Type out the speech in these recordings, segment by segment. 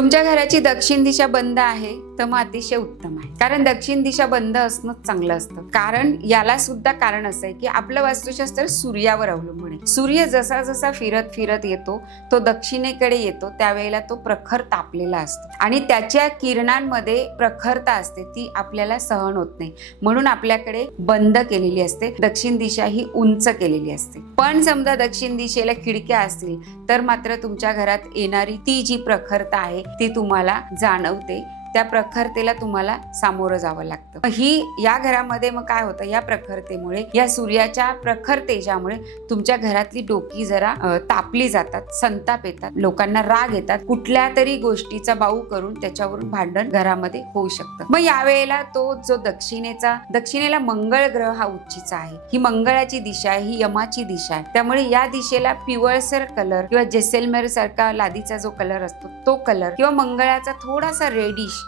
तुमच्या घराची दक्षिण दिशा बंद आहे तर मग अतिशय उत्तम आहे, कारण दक्षिण दिशा बंद असणं चांगलं असतं. कारण याला सुद्धा कारण असं आहे की आपलं वास्तुशास्त्र सूर्यावर अवलंबून आहे. सूर्य जसा जसा फिरत फिरत येतो तो दक्षिणेकडे येतो, त्यावेळेला तो प्रखर तापलेला असतो आणि त्याच्या किरणांमध्ये प्रखरता असते, ती आपल्याला सहन होत नाही, म्हणून आपल्याकडे बंद केलेली असते. दक्षिण दिशा ही उंच केलेली असते. पण समजा दक्षिण दिशेला खिडक्या असतील तर मात्र तुमच्या घरात येणारी ती जी प्रखरता आहे ती तुम्हाला जाणवते. त्या प्रखरतेला तुम्हाला सामोरं जावं लागतं. ही या घरामध्ये मग काय होतं, या प्रखरतेमुळे, या सूर्याच्या प्रखर तेजामुळे तुमच्या घरातली डोकी जरा तापली जातात, संताप येतात, लोकांना राग येतात, कुठल्या तरी गोष्टीचा बाऊ करून त्याच्यावरून भांडण घरामध्ये होऊ शकतं. मग यावेळेला तो जो दक्षिणेला मंगळ ग्रह हा उच्चीचा आहे. ही मंगळाची दिशा आहे, ही यमाची दिशा आहे. त्यामुळे या दिशेला पिवळसर कलर किंवा जेसलमेर सारखा लादीचा जो कलर असतो तो कलर, किंवा मंगळाचा थोडासा रेडिश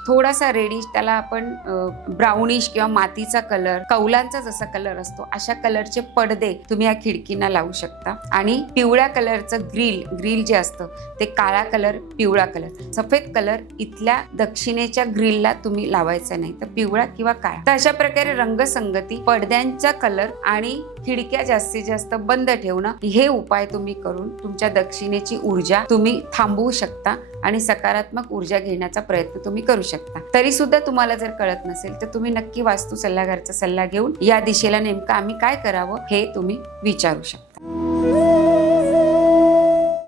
त्याला आपण ब्राउनिश किंवा मातीचा कलर, कौलांचा जसा कलर असतो अशा कलरचे पडदे तुम्ही या खिडकींना लावू शकता. आणि पिवळ्या कलरचं ग्रिल जे असतं ते काळा कलर, पिवळा कलर, सफेद कलर इथल्या दक्षिणेच्या ग्रिलला तुम्ही लावायचा नाही, तर पिवळा किंवा काळा. तर अशा प्रकारे रंगसंगती, पडद्यांचा कलर आणि खिडक्या जास्तीत जास्त बंद ठेवणं, हे उपाय तुम्ही करून तुमच्या दक्षिणेची ऊर्जा तुम्ही थांबवू शकता आणि सकारात्मक ऊर्जा घेण्याचा प्रयत्न तुम्ही करू शकता. तरी सुद्धा तुम्हाला जर कळत नसेल तर तुम्ही नक्की वास्तू सल्लागारचा सल्ला घेऊन या दिशेला नेमकं आम्ही काय करावं हे तुम्ही विचारू शकता.